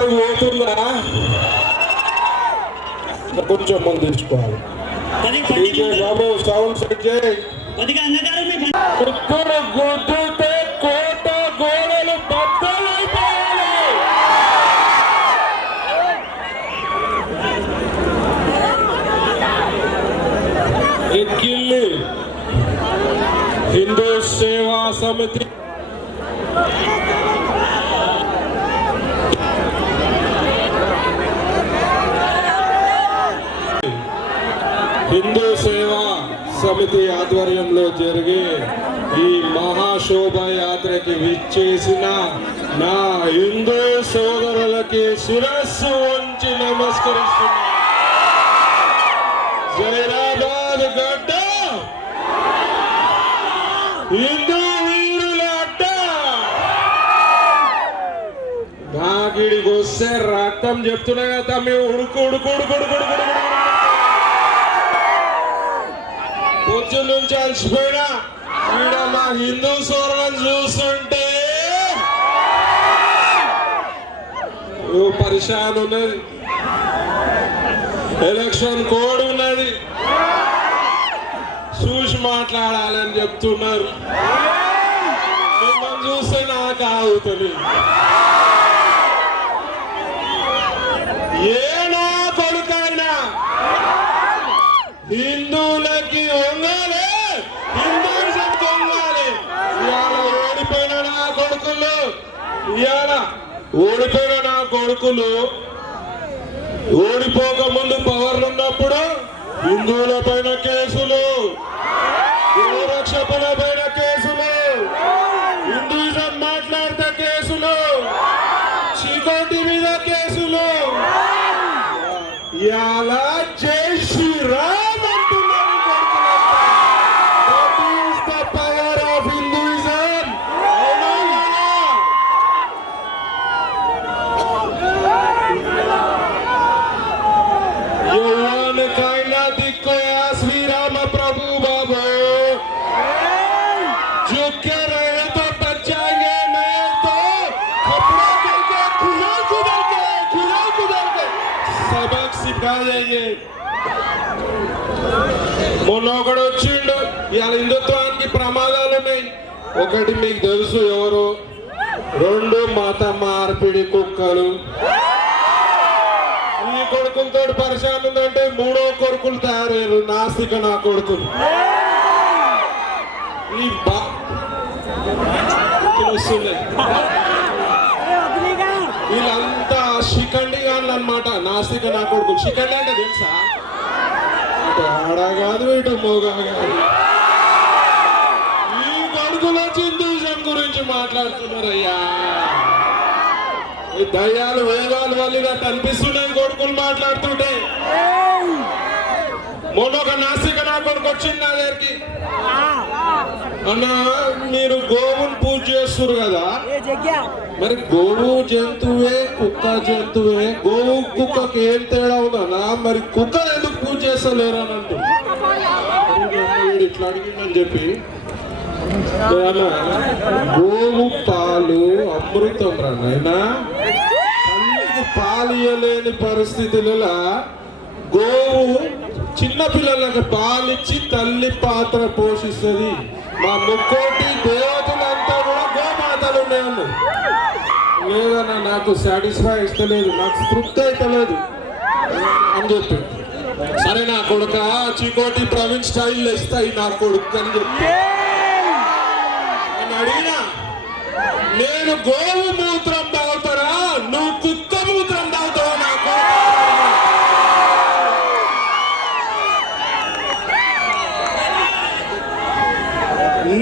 పోతుందా కొంచెం ముందు తీసుకోవాలి. బాబు సౌండ్ సెట్ చేయి. కుక్కలు గుద్దుతే కోట గోడలు బద్దలైపోయాలి. ఎక్కిల్లి హిందూ సేవా సమితి హిందూ సేవా సమితి ఆధ్వర్యంలో జరిగే ఈ మహాశోభయాత్రకి విచ్చేసిన నా హిందూ సోదరులకి శిరస్సు వంచి నమస్కరిస్తున్నా. జైరాబాద్ గడ్డ హిందూ వీరుల అడ్డ. నాగిడికి వస్తే రక్తం చెప్తున్నా కదా మేము ఉడుకు ఉడుకు ఉడుకు ఉడుకు ఉడుకు పొద్దు నుంచి అలసిపోయినా ఈడ మా హిందూ సోదరులను చూస్తుంటే పరిశాన్ ఉన్నది. ఎలక్షన్ కోడ్ ఉన్నది, చూసి మాట్లాడాలని చెప్తున్నారు. మిమ్మల్ని చూస్తే నాకు ఆగుతుంది. ఏనా కొడుకైనా హిందువులకి వంగాలి, హిందూయిజం వంగాలి. ఇవాళ ఓడిపోయిన నా కొడుకులు, ఇవాళ ఓడిపోయిన నా కొడుకులు ఓడిపోక ముందు పవర్లు ఉన్నప్పుడు హిందువుల పైన కేసులు, గోరక్షకుల పైన కేసులు, హిందూయిజం మాట్లాడితే కేసులు, చీకోటి మీద కేసులు. ఇలా జై శ్రీరామ్ అంటున్నారు కొడుకులు. That is the power of Hinduism. यौवनकाइना दिखोया श्री राम प्रभु बाबू, झुक के रहे तो बचाएंगे, नहीं तो कपड़ा करके खुदा के सबक सिखा देंगे. మొన్నొకడు వచ్చిండు. ఇవాళ హిందుత్వానికి ప్రమాదాలు ఉన్నాయి. ఒకటి మీకు తెలుసు ఎవరు, రెండు మత మార్పిడి కుక్కలు. ఈ కొడుకులతో పరిశాన్ ఉందంటే మూడో కొడుకులు తయారయ్యారు, నాస్తిక నా కొడుకులు. ఈ వీళ్ళంతా శిఖండి గాన్లు అన్నమాట, నాస్తిక నా కొడుకులు. శిఖండి అంటే తెలుసా? ఇటు ఆడ కాదు, ఇటు మోగా కాదు. ఈ కొడుకుల హిందూయిజం గురించి మాట్లాడుతున్నారయ్యా. ఈ దయ్యాలు వేగాలు వల్లినట్టు అనిపిస్తున్నాయి కొడుకులు మాట్లాడుతుంటే. మొన్న ఒక నాస్తిక నా కొడుకు వచ్చింది నా దగ్గరికి. అన్న, మీరు గోవుని పూజ చేస్తున్నారు కదా, మరి గోవు జంతువే కుక్క జంతువే, గోవు కుక్కకి ఏం తేడా ఉందన్నా? మరి కుక్క ఎందుకు పూజ చేస్తలేరు అని అంటూ ఇట్లా అడిగిందని చెప్పి, గోవు పాలు అమృతం రా నాయనా. తల్లికి పాలు ఇయ్యలేని పరిస్థితులలో గోవు చిన్న పిల్లలకు పాలిచ్చి తల్లి పాత్ర పోషిస్తుంది. మా ముక్కోటి దేవతలంతా కూడా గోమాతలు ఉన్నాయన్న. లేదన్నా నాకు సాటిస్ఫై ఇస్తలేదు, నాకు తృప్తి అయితలేదు అని చెప్పి, సరే నా కొడుక చీకోటి ప్రవీణ్ స్టైల్ ఇస్తాయి నా కొడుకు అని చెప్పి అడిగినా. నేను గోవు మూత్రం తాగుతారా, నువ్వు కుక్క మూత్రం తాగుతావా? నాకు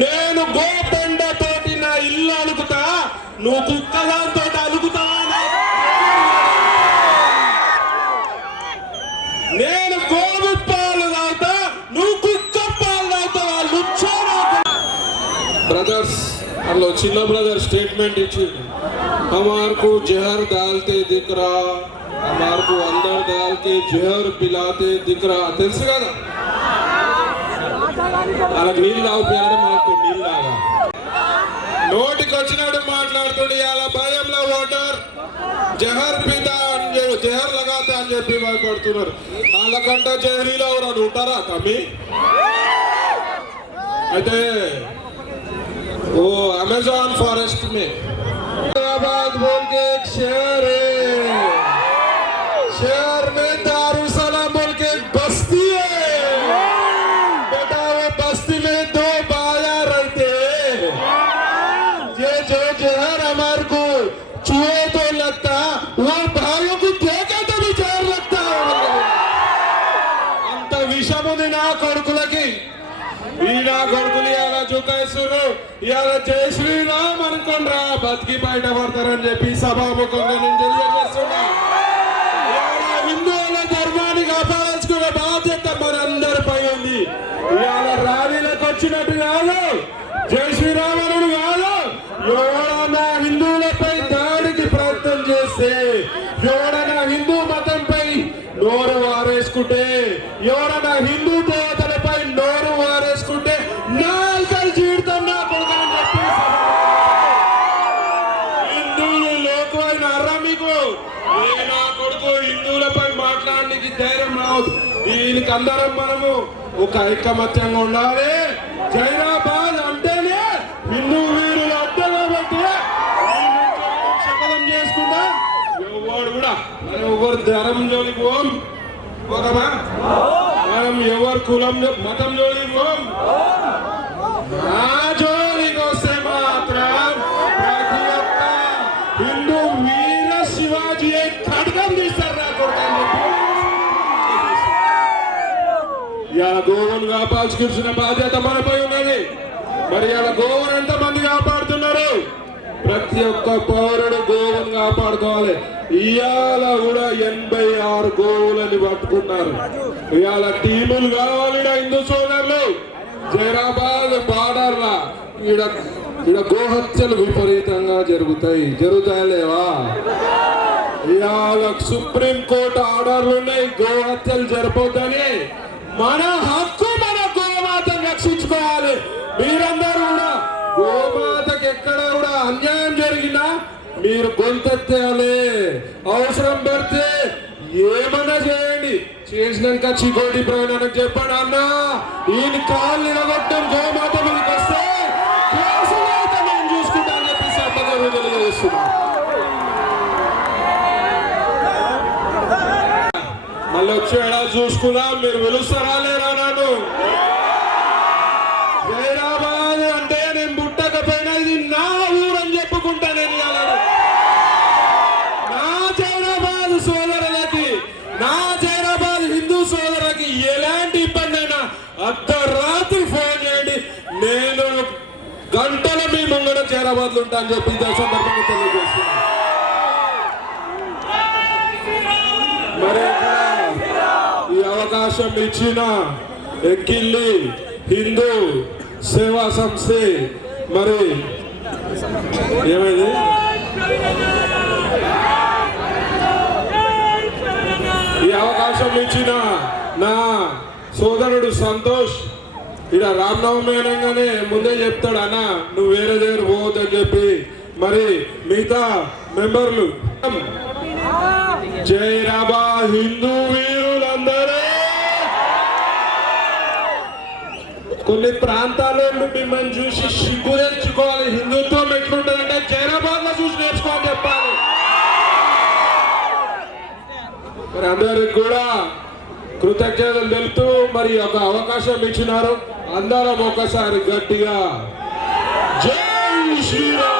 నేను గోపెండతోటి నా ఇల్లు అలుగుతా, నువ్వు కుక్కదాంతో అలుగుతావా? నేను గోవు పాలు తాగుతా, నువ్వు కుక్క పాలు తాగుతావా? లుచ్చా. బ్రదర్స్ అందులో చిన్న బ్రదర్ స్టేట్మెంట్ ఇచ్చింది, हमार को जहर डालते दिख रहा, हमार को अंदर डाल के जहर पिलाते दिख रहा. తెలుసు కదా, వాళ్ళకి నీళ్ళు తాగిపోయాడు, మనకు నీళ్ళు తాగా. నోటికి వచ్చినట్టు మాట్లాడుతుండే. అలా భయంలో ఓటర్ జహర్ పితా అని జహర్ లగాతా అని చెప్పి భయపడుతున్నారు. వాళ్ళకంటే జహరీలో ఎవరైనా ఉంటారా తమ్మి? అయితే वो अमेज़न फॉरेस्ट में हैदराबाद बोल के एक शहर है, शहर में दारुसलाम बोल के एक बस्ती है बेटा. वो बस्ती में दो बाया रहते हैं. ये जो जहर हमारे को चूहे तो लगता, वो भाइयों को देखे तो भी जहर लगता है. अंत विषमुंది నా కొడుకులకి. ఈ నా కొడుకులు ఇలా జుకాయిస్తున్నారు. ఇవాళ జై శ్రీరామ్ అనుకోండి రా, బతికి బయట పడతారని చెప్పి సభాముఖంగా నేను తెలియజేస్తున్నా. ఇవాళ హిందువుల ధర్మాన్ని కాపాడాల్సుకునే బాధ్యత మనందరిపై ఉంది. ఇవాళ ర్యాలీలకు వచ్చినట్టు కాదు, జై శ్రీరామ్ అనుడు కాదు. ఎవడన్నా హిందువులపై దాడికి ప్రయత్నం చేస్తే, ఎవడన్నా హిందూ మతంపై నోరు వారేసుకుంటే, ఎవడన్నా హిందూ దేవతలపై నోరు వారేసుకుంటే నాలుకలు జీవితం నా కొడుకని చెప్పి హిందువులు లోకమైన అర్రా మీకు. నా కొడుకు హిందువులపై మాట్లాడడానికి ధైర్యం రావద్దు. దీనికి అందరం మనము ఒక ఐకమత్యంగా ఉండాలి. జైరాబాద్ అంటేనే హిందూ వీరులు అంటే కాబట్టి శపథం చేసుకుంటా. ఎవరు కూడా మనం ఎవరు ధర్మం జోలికి పోం, పోదమా? మనం ఎవరు కులం మతం జోలికి పోం. నా జోలికి వస్తే మాత్రం ప్రతి ఒక్క హిందూ వీర శివాజీ ఖడ్గం తీస్తారు నా కొడుకు అని చెప్పి. ఇలా గోవును కాపాల్సిన బాధ్యత మనపై ఉన్నది. మరి ఇలా గోవును ఎంతమంది కాపాడుతున్నారు? ప్రతి ఒక్క పౌరుడు గోవును కాపాడుకోవాలి. ఇవాళ కూడా 86 గోవులని పట్టుకున్నారు. ఇవాళ టీములు కావాలి హిందూ సోదరులు. జైరాబాద్ బార్డర్ లా ఈడ గోహత్యలు విపరీతంగా జరుగుతాయి లేవా? ఇవాళ సుప్రీం కోర్టు ఆర్డర్లు ఉన్నాయి గోహత్యలు జరపొద్దని. మన హక్కు, మన గోమాతను రక్షించుకోవాలి. మీరందరూ కూడా గోమాతకి ఎక్కడ కూడా అన్యాయం జరిగినా మీరు గొంతెత్తాలి. అవసరం పడితే ఏమన్నా చేయండి. చేసినాక చికోటి ప్రయాణానికి చెప్పండి, అన్న ఈయన కాళ్ళు నిలగొట్టడం గోమాత మీదకి వస్తే నేను చూసుకుంటాను చెప్పి సభగా తెలియజేస్తున్నా. మళ్ళీ వచ్చే ఏడాది చూసుకుందాం. మీరు పిలుస్తారా లేరా నన్ను? జైరాబాద్ అంటే నేను పుట్టకపోయినా ఇది నా ఊరు అని చెప్పుకుంటా. నేను నా జైరాబాద్ సోదరులకి, నా జైరాబాద్ హిందూ సోదరులకి ఎలాంటి ఇబ్బంది అయినా అర్ధరాత్రి ఫోన్ చేయండి. నేను గంటల మీ ముంగడ జైరాబాద్ లో ఉంటా అని చెప్పి సందర్భంగా తెలియజేస్తున్నాను. మరి ఈ అవకాశం ఇచ్చిన ఎక్కిల్లి హిందూ సేవా సంస్థ మరి ఏమైంది ఈ అవకాశం ఇచ్చిన నా సోదరుడు సంతోష్ ఇక రామనవమి అనగానే ముందే చెప్తాడు, అన్న నువ్వు వేరే దగ్గర పోవద్దని చెప్పి. మరి మిగతా మెంబర్లు జైరాబా హిందూ వీరులందరూ కొన్ని ప్రాంతాల్లో మిమ్మల్ని చూసి సిగ్గు తెచ్చుకోవాలి. హిందుత్వం ఎట్లుంటుందంటే జైరాబాద్ లో చూసి నేర్చుకోవాలి చెప్పాలి. మరి అందరికి కూడా కృతజ్ఞతలు తెలుపుతూ మరి ఒక అవకాశం ఇచ్చినారు. అందరం ఒకసారి గట్టిగా జై శ్రీరామ్.